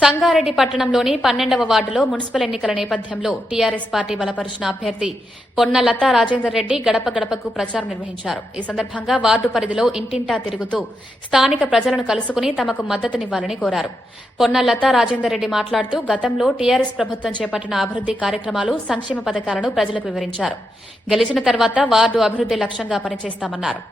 సంగారెడ్డి పట్టణంలోని 12వ వార్డులో మున్సిపల్ ఎన్నికల నేపథ్యంలో టీఆర్ఎస్ పార్టీ బలపరిచిన అభ్యర్థి పొన్న లతా రాజేందర్ రెడ్డి గడప గడపకు ప్రచారం నిర్వహించారు. ఈ సందర్భంగా వార్డు పరిధిలో ఇంటింటా తిరుగుతూ స్థానిక ప్రజలను కలుసుకుని తమకు మద్దతునివ్వాలని కోరారు. పొన్న లతా రాజేందర్ రెడ్డి మాట్లాడుతూ గతంలో టీఆర్ఎస్ ప్రభుత్వం చేపట్టిన అభివృద్ది కార్యక్రమాలు, సంక్షేమ పథకాలను ప్రజలకు వివరించారు. గెలిచిన తర్వాత వార్డు అభివృద్ది లక్ష్యంగా పనిచేస్తామన్నారు.